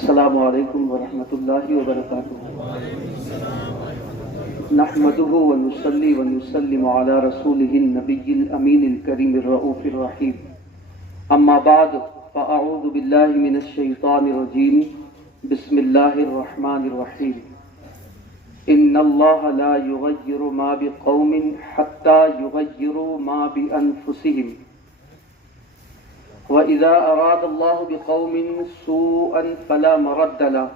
السلام علیکم ورحمۃ اللہ وبرکاتہ۔ نحمده ونصلي ونسلم على رسوله النبي الأمين الكريم الرؤوف الرحيم، أما بعد فأعوذ بالله من الشيطان الرجيم، بسم الله الرحمن الرحيم۔ إن الله لا يغير ما بقوم حتى يغيروا ما بأنفسهم، وَإِذَا أَرَادَ اللَّهُ بِقَوْمٍ سُوءًا فَلَا مَرَدَّ لَهُ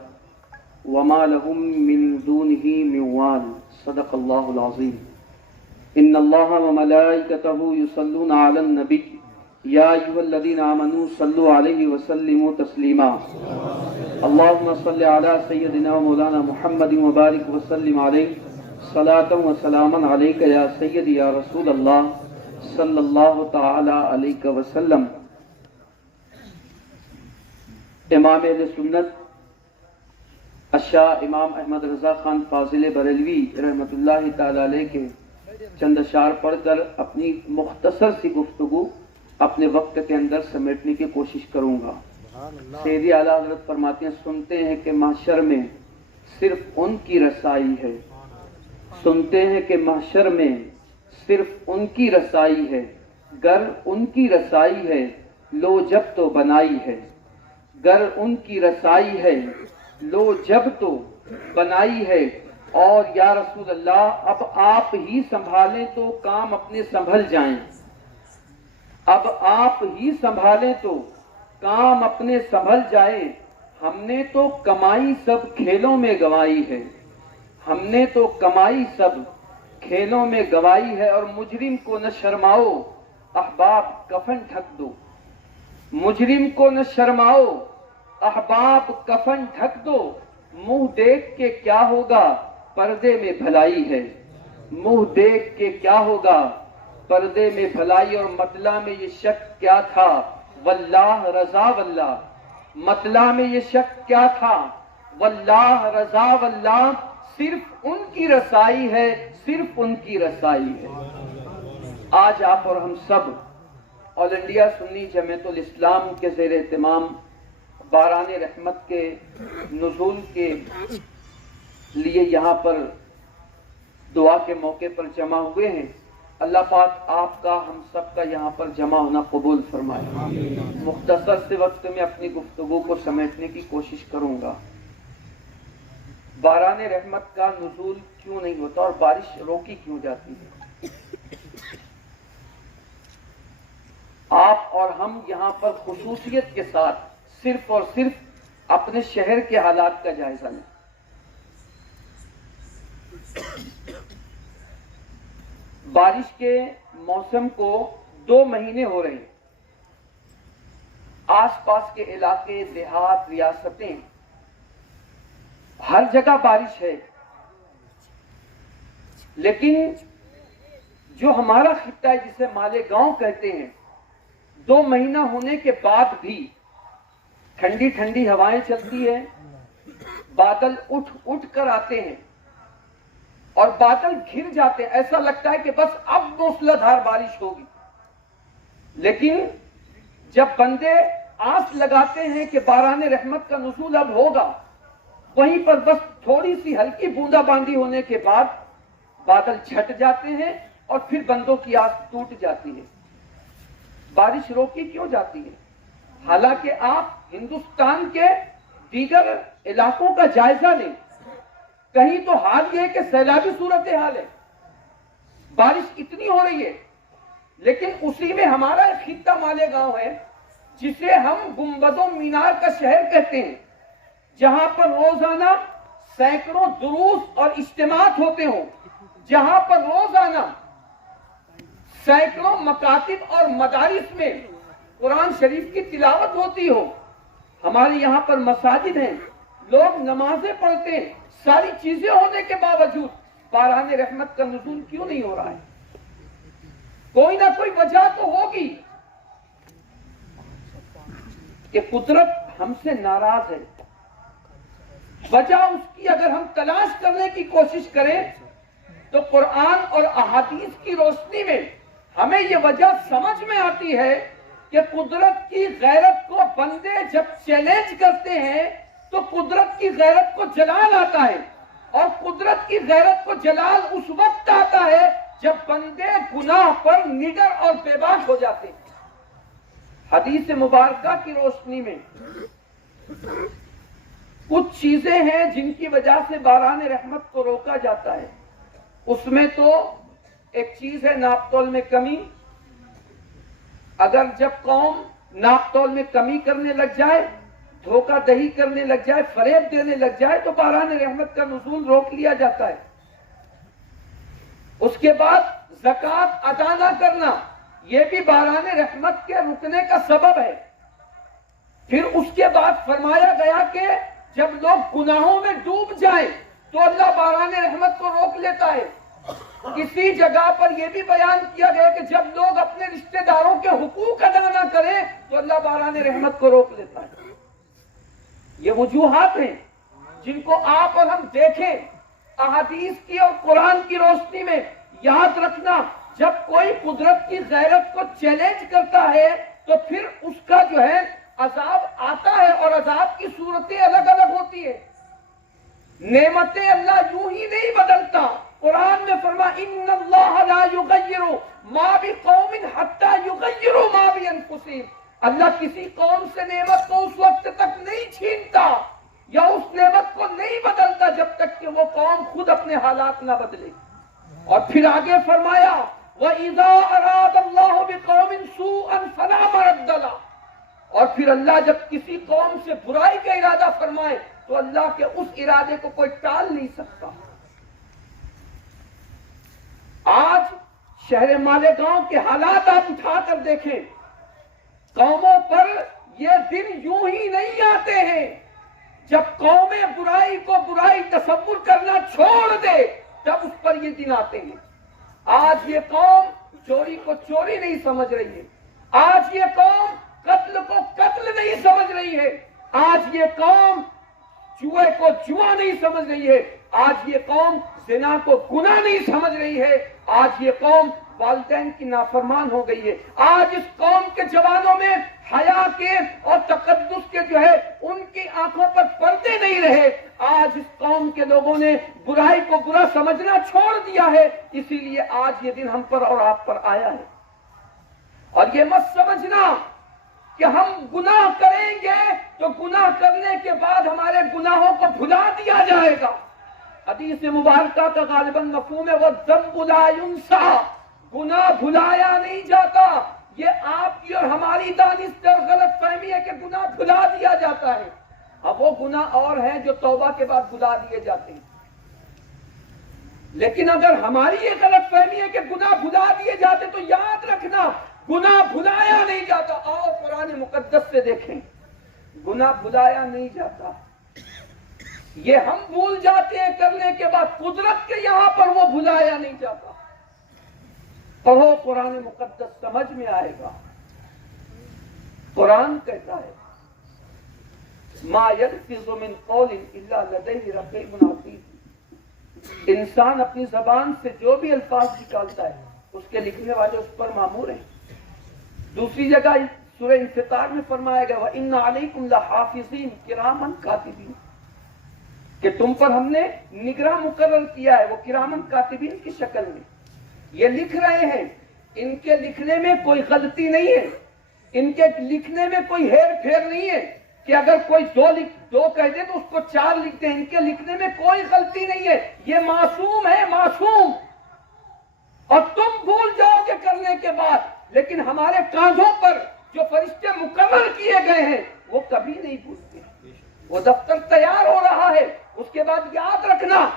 وَمَا لَهُم مِّن دُونِهِ مِن وَالٍ۔ صدق اللہ العظیم۔ ان اللہ وملائکتہ یصلون علی النبی یا ایھا الذین آمنوا صلوا علیہ وسلموا تسلیما۔ اللہم صل علی سیدنا مولانا محمد وبارک وسلم علیہ صلاۃ وسلاما علیک یا سیدی یا رسول اللہ صلی اللہ تعالی علیہ وسلم۔ امام اہل سنت الشاہ امام احمد رضا خان فاضل بریلوی رحمۃ اللہ تعالی علیہ کے چند اشعار پڑھ کر اپنی مختصر سی گفتگو اپنے وقت کے اندر سمیٹنے کی کوشش کروں گا۔ سیدی اعلیٰ حضرت فرماتے ہیں، سنتے ہیں کہ محشر میں صرف ان کی رسائی ہے، سنتے ہیں کہ محشر میں صرف ان کی رسائی ہے، گر ان کی رسائی ہے لو جب تو بنائی ہے، گر ان کی رسائی ہے لو جب تو بنائی ہے، اور یا رسول اللہ اب آپ ہی سنبھالیں تو کام اپنے سنبھل جائیں، اب آپ ہی سنبھالیں تو کام اپنے سنبھل جائے، ہم نے تو کمائی سب کھیلوں میں گوائی ہے، ہم نے تو کمائی سب کھیلوں میں گوائی ہے، اور مجرم کو نہ شرماؤ احباب کفن ڈھک دو، مجرم کو نہ شرماؤ احباب کفن ڈھک دو، منہ دیکھ کے کیا ہوگا پردے میں بھلائی ہے، منہ دیکھ کے کیا ہوگا پردے میں بھلائی۔ اور مطلع میں یہ شک کیا تھا واللہ رضا واللہ، مطلع میں یہ شک کیا تھا واللہ رضا واللہ، صرف ان کی رسائی ہے، صرف ان کی رسائی ہے۔ آج آپ اور ہم سب آل انڈیا سنی جمعیت الاسلام کے زیر اہتمام باران رحمت کے نزول کے لیے یہاں پر دعا کے موقع پر جمع ہوئے ہیں۔ اللہ پاک آپ کا ہم سب کا یہاں پر جمع ہونا قبول فرمائے۔ مختصر سے وقت میں اپنی گفتگو کو سمیٹنے کی کوشش کروں گا۔ باران رحمت کا نزول کیوں نہیں ہوتا اور بارش روکی کیوں جاتی ہے؟ آپ اور ہم یہاں پر خصوصیت کے ساتھ صرف اور صرف اپنے شہر کے حالات کا جائزہ لیں۔ بارش کے موسم کو 2 مہینے ہو رہے ہیں، آس پاس کے علاقے، دیہات، ریاستیں، ہر جگہ بارش ہے، لیکن جو ہمارا خطہ ہے جسے مالیگاؤں کہتے ہیں، 2 مہینہ ہونے کے بعد بھی ٹھنڈی ٹھنڈی ہوائیں چلتی ہیں، بادل اٹھ اٹھ کر آتے ہیں اور بادل گھر جاتے ہیں، ایسا لگتا ہے کہ بس اب موسلا دھار بارش ہوگی، لیکن جب بندے آس لگاتے ہیں کہ باران رحمت کا نزول اب ہوگا، وہیں پر بس تھوڑی سی ہلکی بوندا باندی ہونے کے بعد بادل چھٹ جاتے ہیں اور پھر بندوں کی آس ٹوٹ جاتی ہے۔ بارش روکی کیوں جاتی ہے؟ حالانکہ آپ ہندوستان کے دیگر علاقوں کا جائزہ لیں، کہیں تو حال یہ کہ سیلابی صورتحال ہے، بارش اتنی ہو رہی ہے، لیکن اسی میں ہمارا ایک خطہ مالیگاؤں ہے جسے ہم گنبد و مینار کا شہر کہتے ہیں، جہاں پر روزانہ سینکڑوں دروس اور اجتماعات ہوتے ہوں، جہاں پر روزانہ سینکڑوں مکاتب اور مدارس میں قرآن شریف کی تلاوت ہوتی ہو۔ ہمارے یہاں پر مساجد ہیں، لوگ نمازیں پڑھتے ہیں، ساری چیزیں ہونے کے باوجود باران رحمت کا نزول کیوں نہیں ہو رہا ہے؟ کوئی نہ کوئی وجہ تو ہوگی کہ قدرت ہم سے ناراض ہے۔ وجہ اس کی اگر ہم تلاش کرنے کی کوشش کریں تو قرآن اور احادیث کی روشنی میں ہمیں یہ وجہ سمجھ میں آتی ہے کہ قدرت کی غیرت کو بندے جب چیلنج کرتے ہیں تو قدرت کی غیرت کو جلال آتا ہے، اور قدرت کی غیرت کو جلال اس وقت آتا ہے جب بندے گناہ پر نڈر اور بے باک ہو جاتے ہیں۔ حدیث مبارکہ کی روشنی میں کچھ چیزیں ہیں جن کی وجہ سے باران رحمت کو روکا جاتا ہے۔ اس میں تو ایک چیز ہے ناپ تول میں کمی۔ اگر جب قوم ناپ تول میں کمی کرنے لگ جائے، دھوکہ دہی کرنے لگ جائے، فریب دینے لگ جائے، تو باران رحمت کا نزول روک لیا جاتا ہے۔ اس کے بعد زکوٰۃ ادا نہ کرنا، یہ بھی باران رحمت کے رکنے کا سبب ہے۔ پھر اس کے بعد فرمایا گیا کہ جب لوگ گناہوں میں ڈوب جائیں تو اللہ باران رحمت کو روک لیتا ہے۔ کسی جگہ پر یہ بھی بیان کیا گیا کہ جب لوگ اپنے رشتہ داروں کے حقوق ادا نہ کریں تو اللہ باران رحمت کو روک لیتا ہے۔ یہ وجوہات ہیں جن کو آپ اور ہم دیکھیں احادیث کی اور قرآن کی روشنی میں۔ یاد رکھنا، جب کوئی قدرت کی غیرت کو چیلنج کرتا ہے تو پھر اس کا جو ہے عذاب آتا ہے، اور عذاب کی صورتیں الگ الگ ہوتی ہے۔ نعمتیں اللہ یوں ہی نہیں بدلتا۔ قرآن میں فرما ان اللہ لا یغیر ما بقوم حتی یغیروا ما بانفسہم۔ اللہ کسی قوم سے نعمت کو اس وقت تک نہیں چھینتا یا اس نعمت کو نہیں بدلتا جب تک کہ وہ قوم خود اپنے حالات نہ بدلے۔ اور پھر آگے فرمایا وَإِذَا أَرَادَ اللَّهُ بِقَوْمٍ سُوءًا فَلَا مَرَدَّ لَهُ۔ اور پھر اللہ جب کسی قوم سے برائی کا ارادہ فرمائے تو اللہ کے اس ارادے کو کوئی ٹال نہیں سکتا۔ آج شہر مالیگاؤں کے حالات آپ اٹھا کر دیکھیں، قوموں پر یہ دن یوں ہی نہیں آتے ہیں۔ جب قومیں برائی کو برائی تصور کرنا چھوڑ دے تب اس پر یہ دن آتے ہیں۔ آج یہ قوم چوری کو چوری نہیں سمجھ رہی ہے، آج یہ قوم قتل کو قتل نہیں سمجھ رہی ہے، آج یہ قوم جوئے کو جوا نہیں سمجھ رہی ہے، آج یہ قوم زنا کو گناہ نہیں سمجھ رہی ہے، آج یہ قوم والدین کی نافرمان ہو گئی ہے۔ آج اس قوم کے جوانوں میں حیا کے اور تقدس کے جو ہے ان کی آنکھوں پر پردے نہیں رہے۔ آج اس قوم کے لوگوں نے برائی کو برا سمجھنا چھوڑ دیا ہے، اسی لیے آج یہ دن ہم پر اور آپ پر آیا ہے۔ اور یہ مت سمجھنا کہ ہم گناہ کریں گے تو گناہ کرنے کے بعد ہمارے گناہوں کو بھلا دیا جائے گا۔ حدیث مبارکہ کا غالباً مفہوم ہے وَالذَّنبُ لَا يُنسَىٰ، گناہ بھلایا نہیں جاتا۔ یہ آپ کی اور ہماری دانست اور غلط فہمی ہے کہ گناہ بھلا دیا جاتا ہے۔ اب وہ گناہ اور ہیں جو توبہ کے بعد بھلا دیے جاتے ہیں، لیکن اگر ہماری یہ غلط فہمی ہے کہ گناہ بھلا دیے جاتے تو یاد رکھنا گناہ بھلایا نہیں جاتا۔ آؤ قرآن مقدس سے دیکھیں، گناہ بھلایا نہیں جاتا، یہ ہم بھول جاتے ہیں کرنے کے بعد، قدرت کے یہاں پر وہ بھلایا نہیں جاتا۔ پڑھو قرآن مقدس، سمجھ میں آئے گا۔ قرآن کہتا ہے ما یلفظ من قول الا لدیہ رقیب عتید۔ انسان اپنی زبان سے جو بھی الفاظ نکالتا ہے اس کے لکھنے والے اس پر مامور ہیں۔ دوسری جگہ سورہ انفطار میں فرمایا گیا وَإِنَّ عَلَيْكُمْ لَحَافِظِينَ کِرَامًا کاتبین، کہ تم پر ہم نے نگراں مقرر کیا ہے، وہ کرامن کاتبین کی شکل میں یہ لکھ رہے ہیں۔ ان کے لکھنے میں کوئی غلطی نہیں ہے، ان کے لکھنے میں کوئی ہیر پھیر نہیں ہے کہ اگر کوئی دو کہہ دے تو اس کو 4 لکھ دیں۔ ان کے لکھنے میں کوئی غلطی نہیں ہے، یہ معصوم ہے، معصوم۔ اور تم بھول جاؤ گے کرنے کے بعد، لیکن ہمارے کاندھوں پر جو فرشتے مقرر کیے گئے ہیں وہ کبھی نہیں بھولتے۔ وہ دفتر تیار ہو رہا ہے۔ اس کے بعد یاد رکھنا،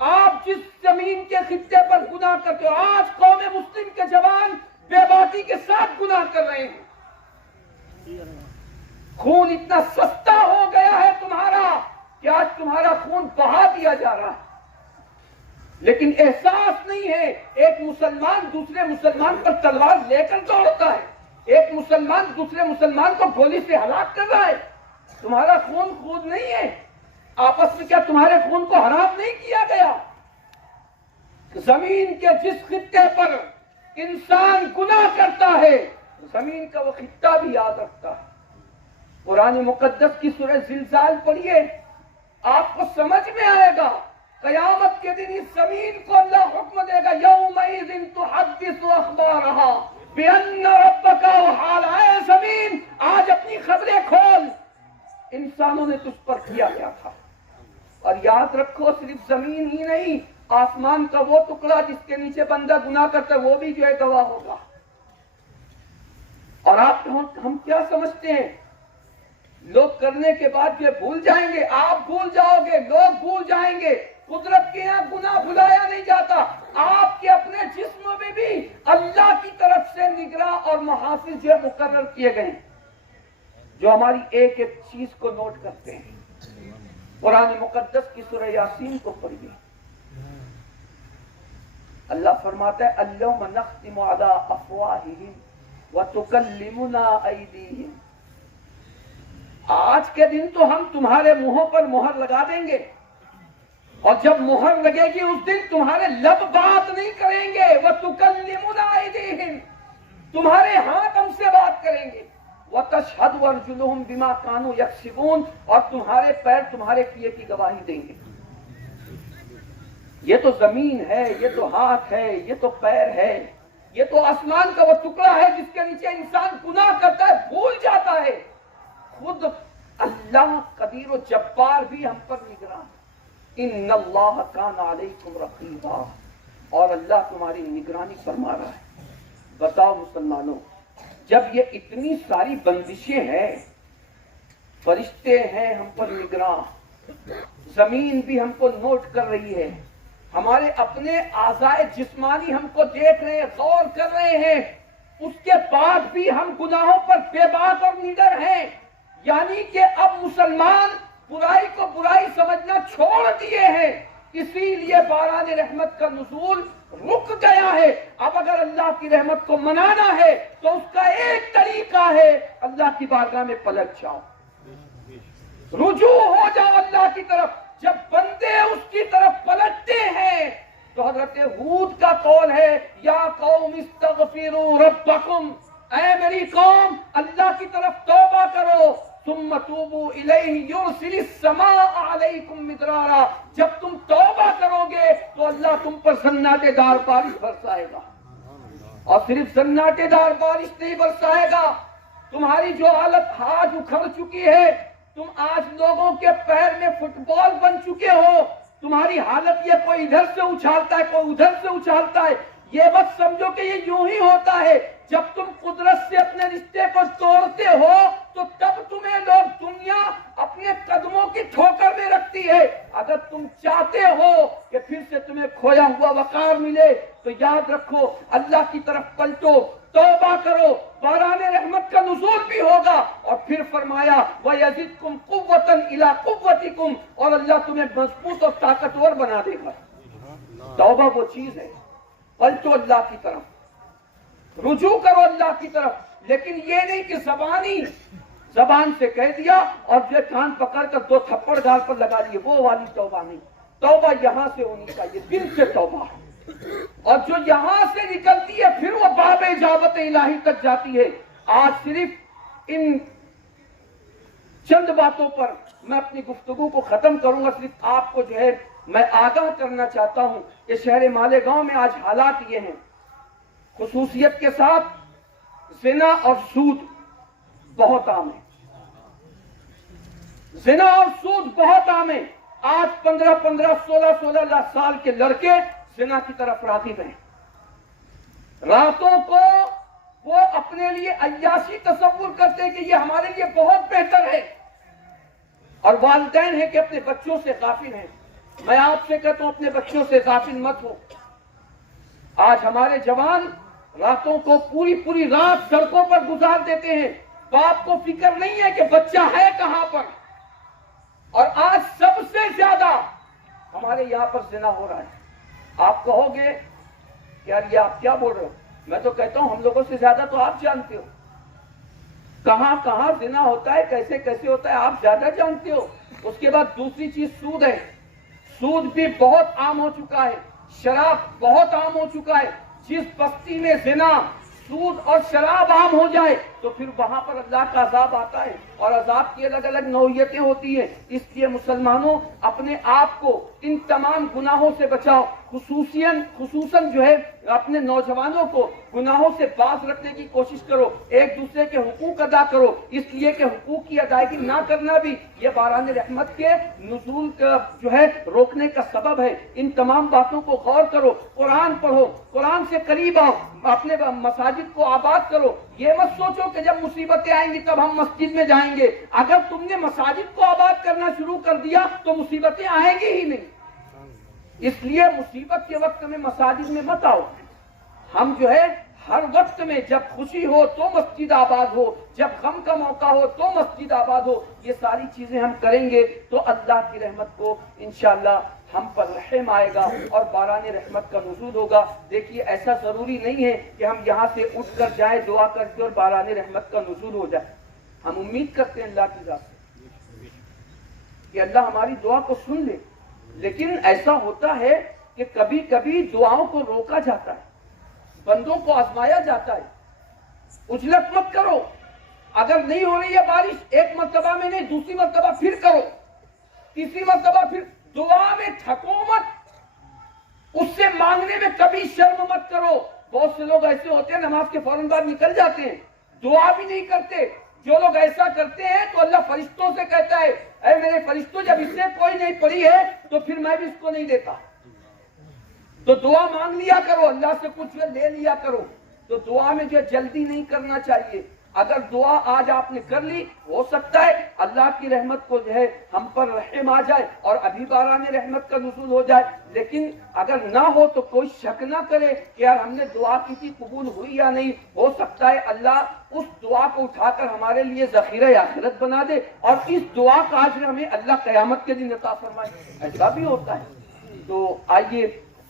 آپ جس زمین کے خطے پر گناہ کرتے ہو، آج قوم مسلم کے جوان بے باکی کے ساتھ گناہ کر رہے ہیں۔ خون اتنا سستا ہو گیا ہے تمہارا کہ آج تمہارا خون بہا دیا جا رہا ہے، لیکن احساس نہیں ہے۔ ایک مسلمان دوسرے مسلمان پر تلوار لے کر دوڑتا ہے، ایک مسلمان دوسرے مسلمان کو گولی سے ہلاک کر رہا ہے۔ تمہارا خون خود نہیں ہے، آپس میں کیا تمہارے خون کو حرام نہیں کیا گیا؟ زمین کے جس خطے پر انسان گناہ کرتا ہے زمین کا وہ خطہ بھی یاد رکھتا ہے۔ قرآن مقدس کی سورہ زلزال پڑھیے، آپ کو سمجھ میں آئے گا قیامت کے دن اس زمین کو اللہ حکم دے گا یومئذ تحدث اخبارہا بان ربک وحال، اے زمین آج اپنی خبریں کھول، انسانوں نے تجھ پر کیا کیا تھا۔ اور یاد رکھو صرف زمین ہی نہیں، آسمان کا وہ ٹکڑا جس کے نیچے بندہ گناہ کرتا ہے وہ بھی جو ہے گواہ ہوگا۔ اور ہم کیا سمجھتے ہیں لوگ کرنے کے بعد یہ بھول جائیں گے؟ آپ بھول جاؤ گے، لوگ بھول جائیں گے۔ قدرت کے یہاں گناہ بھلایا نہیں جاتا، آپ کے اپنے جسم میں بھی اللہ کی طرف سے نگراں اور محافظ جو مقرر کیے گئے جو ہماری ایک ایک چیز کو نوٹ کرتے ہیں۔ قرآن مقدس کی سورہ یاسین کو پڑھیے، اللہ فرماتا ہے الیوم نختم علی افواہہم وتکلمنا ایدیہم، آج کے دن تو ہم تمہارے منہوں پر مہر لگا دیں گے، اور جب مہر لگے گی اس دن تمہارے لب بات نہیں کریں گے، وتکلمنا ایدیہم، تمہارے ہاتھ ہم سے بات کریں گے، وتشہد ارجلہم بما کانوا یکسبون، اور تمہارے پیر تمہارے کیے کی گواہی دیں گے۔ یہ تو زمین ہے، یہ تو ہاتھ ہے، یہ تو پیر ہے، یہ تو آسمان کا وہ ٹکڑا ہے جس کے نیچے انسان گناہ کرتا ہے، بھول جاتا ہے۔ خود اللہ قدیر و جبار بھی ہم پر نگراں، ان اللہ کان علیکم رقیبا، اور اللہ تمہاری نگرانی فرما رہا ہے۔ بتاؤ مسلمانوں، جب یہ اتنی ساری بندشیں ہیں، فرشتے ہیں ہم پر نگراں، زمین بھی ہم کو نوٹ کر رہی ہے، ہمارے اپنے اعضائے جسمانی ہم کو دیکھ رہے ہیں، غور کر رہے ہیں، اس کے بعد بھی ہم گناہوں پر بے باک اور نڈر ہیں، یعنی کہ اب مسلمان برائی کو برائی سمجھنا چھوڑ دیے ہیں، اسی لیے باران رحمت کا نزول رک گیا ہے۔ اب اگر اللہ کی رحمت کو منانا ہے تو اس کا ایک طریقہ ہے اللہ کی بارگاہ میں پلٹ جاؤ، رجوع ہو جاؤ اللہ کی طرف۔ جب بندے اس کی طرف پلٹتے ہیں تو حضرت ہود کا قول ہے یا قوم استغفروا ربکم، اے میری قوم اللہ کی طرف توبہ کرو، ثم توبوا الیہ یرسل السماء علیکم مدرارا، جب تم توبہ کرو گے تو اللہ تم پر سناٹے دار بارش برسائے گا، اور صرف سناٹے دار بارش نہیں برسائے گا، تمہاری جو حالت آج اکھڑ چکی ہے، تم آج لوگوں کے پیر میں فٹ بال بن چکے ہو، تمہاری حالت یہ کوئی ادھر سے اچھالتا ہے کوئی ادھر سے اچھالتا ہے، یہ مت سمجھو کہ یہ یوں ہی ہوتا ہے۔ جب تم قدرت سے اپنے رشتے کو توڑتے ہو تو تب تمہیں لوگ دنیا اپنے قدموں کی ٹھوکر میں رکھتی ہے۔ اگر تم چاہتے ہو کہ پھر سے تمہیں کھویا ہوا وقار ملے تو یاد رکھو اللہ کی طرف پلٹو، توبہ کرو، باران رحمت کا نزول بھی ہوگا، اور پھر فرمایا وَيَزِدْكُمْ قُوَّةً إِلَىٰ قُوَّتِكُمْ، اور اللہ تمہیں مضبوط اور طاقتور بنا دے گا۔ توبہ وہ چیز ہے، پلٹو اللہ کی طرف، رجوع کرو اللہ کی طرف، لیکن یہ نہیں کہ زبان سے کہہ دیا اور جو کان پکڑ کر دو تھپڑ گال پر لگا لیے، وہ والی توبہ نہیں۔ توبہ یہاں سے ہونی چاہیے، دل سے توبہ، اور جو یہاں سے نکلتی ہے پھر وہ باب اجابت الہی تک جاتی ہے۔ آج صرف ان چند باتوں پر میں اپنی گفتگو کو ختم کروں گا، صرف آپ کو جو ہے میں آگاہ کرنا چاہتا ہوں کہ شہر مالیگاؤں میں آج حالات یہ ہیں، خصوصیت کے ساتھ زنا اور سود بہت عام ہے، زنا اور سود بہت عام ہے۔ آج 15 16 سال کے لڑکے زنا کی طرف راغب ہیں، راتوں کو وہ اپنے لیے عیاشی تصور کرتے ہیں کہ یہ ہمارے لیے بہت بہتر ہے، اور والدین ہیں کہ اپنے بچوں سے غافل ہیں۔ میں آپ سے کہتا ہوں اپنے بچوں سے غافل مت ہو۔ آج ہمارے جوان راتوں کو پوری رات سڑکوں پر گزار دیتے ہیں، باپ کو فکر نہیں ہے کہ بچہ ہے کہاں پر، اور آج سب سے زیادہ ہمارے یہاں پر زنا ہو رہا ہے۔ آپ کہو گے یار یہ آپ کیا بول رہے ہو، میں تو کہتا ہوں ہم لوگوں سے زیادہ تو آپ جانتے ہو، کہاں کہاں زنا ہوتا ہے، کیسے کیسے ہوتا ہے آپ زیادہ جانتے ہو۔ اس کے بعد دوسری چیز سود ہے، سود بھی بہت عام ہو چکا ہے، شراب بہت عام ہو چکا ہے۔ جس بستی میں زنا سود اور شراب عام ہو جائے تو پھر وہاں پر اللہ کا عذاب آتا ہے، اور عذاب کی الگ الگ نوعیتیں ہوتی ہیں۔ اس لیے مسلمانوں اپنے آپ کو ان تمام گناہوں سے بچاؤ، خصوصاً جو ہے اپنے نوجوانوں کو گناہوں سے باز رکھنے کی کوشش کرو، ایک دوسرے کے حقوق ادا کرو، اس لیے کہ حقوق کی ادائیگی نہ کرنا بھی یہ باران رحمت کے نزول کا جو ہے روکنے کا سبب ہے۔ ان تمام باتوں کو غور کرو، قرآن پڑھو، قرآن سے قریب آؤ، اپنے مساجد کو آباد کرو۔ یہ مت سوچو کہ جب مصیبتیں آئیں گی تب ہم مسجد میں جائیں گے، اگر تم نے مساجد کو آباد کرنا شروع کر دیا تو مصیبتیں آئیں گی ہی نہیں۔ اس لیے مصیبت کے وقت میں مساجد میں مت آؤ، ہم جو ہے ہر وقت میں جب خوشی ہو تو مسجد آباد ہو، جب غم کا موقع ہو تو مسجد آباد ہو، یہ ساری چیزیں ہم کریں گے تو اللہ کی رحمت کو انشاءاللہ ہم پر رحم آئے گا اور باران رحمت کا نزول ہوگا۔ دیکھیے ایسا ضروری نہیں ہے کہ ہم یہاں سے اٹھ کر جائیں دعا کر کے اور باران رحمت کا نزول ہو جائے۔ ہم امید کرتے ہیں اللہ کی ذات سے کہ اللہ ہماری دعا کو سن لے، لیکن ایسا ہوتا ہے کہ کبھی کبھی دعاؤں کو روکا جاتا ہے، بندوں کو آزمایا جاتا ہے۔ اجلت مت کرو، اگر نہیں ہو رہی ہے بارش ایک مرتبہ میں نہیں، دوسری مرتبہ پھر کرو، تیسری مرتبہ پھر، دعا میں تھکو مت، اس سے مانگنے میں کبھی شرم مت کرو۔ بہت سے لوگ ایسے ہوتے ہیں نماز کے فوراً بعد نکل جاتے ہیں، دعا بھی نہیں کرتے۔ جو لوگ ایسا کرتے ہیں تو اللہ فرشتوں سے کہتا ہے اے میرے فرشتوں جب اس نے کوئی نہیں پڑھی ہے تو پھر میں بھی اس کو نہیں دیتا۔ تو دعا مانگ لیا کرو، اللہ سے کچھ لے لیا کرو۔ تو دعا میں جو جلدی نہیں کرنا چاہیے۔ اگر دعا آج آپ نے کر لی، ہو سکتا ہے اللہ کی رحمت کو جو ہے ہم پر رحم آ جائے اور ابھی باران رحمت کا نزول ہو جائے، لیکن اگر نہ ہو تو کوئی شک نہ کرے کہ یار ہم نے دعا کی تھی قبول ہوئی یا نہیں۔ ہو سکتا ہے اللہ اس دعا کو اٹھا کر ہمارے لیے ذخیرہ آخرت بنا دے اور اس دعا کا اجر ہمیں اللہ قیامت کے دن عطا فرمائے، ایسا بھی ہوتا ہے۔ تو آئیے،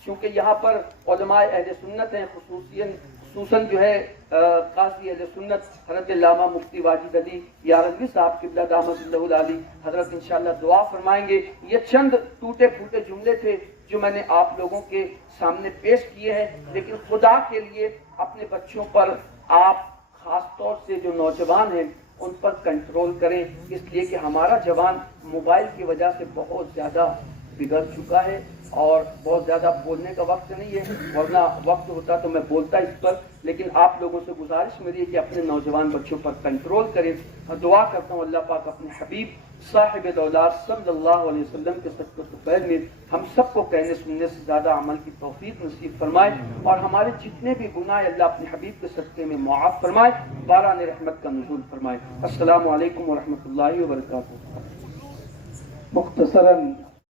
چونکہ یہاں پر علماء اہل سنت ہیں، خصوصاً جو ہے قاضی اہل سنت حضرت علامہ مفتی واجد علی یارنوی صاحب قبلہ دامت اللہ علی حضرت انشاءاللہ دعا فرمائیں گے۔ یہ چند ٹوٹے پھوٹے جملے تھے جو میں نے آپ لوگوں کے سامنے پیش کیے ہیں، لیکن خدا کے لیے اپنے بچوں پر آپ خاص طور سے جو نوجوان ہیں ان پر کنٹرول کریں، اس لیے کہ ہمارا جوان موبائل کی وجہ سے بہت زیادہ بگڑ چکا ہے اور بہت زیادہ بولنے کا وقت نہیں ہے، ورنہ وقت ہوتا تو میں بولتا اس پر، لیکن آپ لوگوں سے گزارش میری ہے کہ اپنے نوجوان بچوں پر کنٹرول کریں۔ دعا کرتا ہوں اللہ پاک اپنے حبیب صاحب دولار صلی اللہ علیہ وسلم کے صدقہ طفیل میں ہم سب کو کہنے سننے سے زیادہ عمل کی توفیق نصیب فرمائے اور ہمارے جتنے بھی گناہ اللہ اپنے حبیب کے صدقے میں معاف فرمائے، باران رحمت کا نزول فرمائے۔ السلام علیکم ورحمۃ اللہ وبرکاتہ۔ مختصراً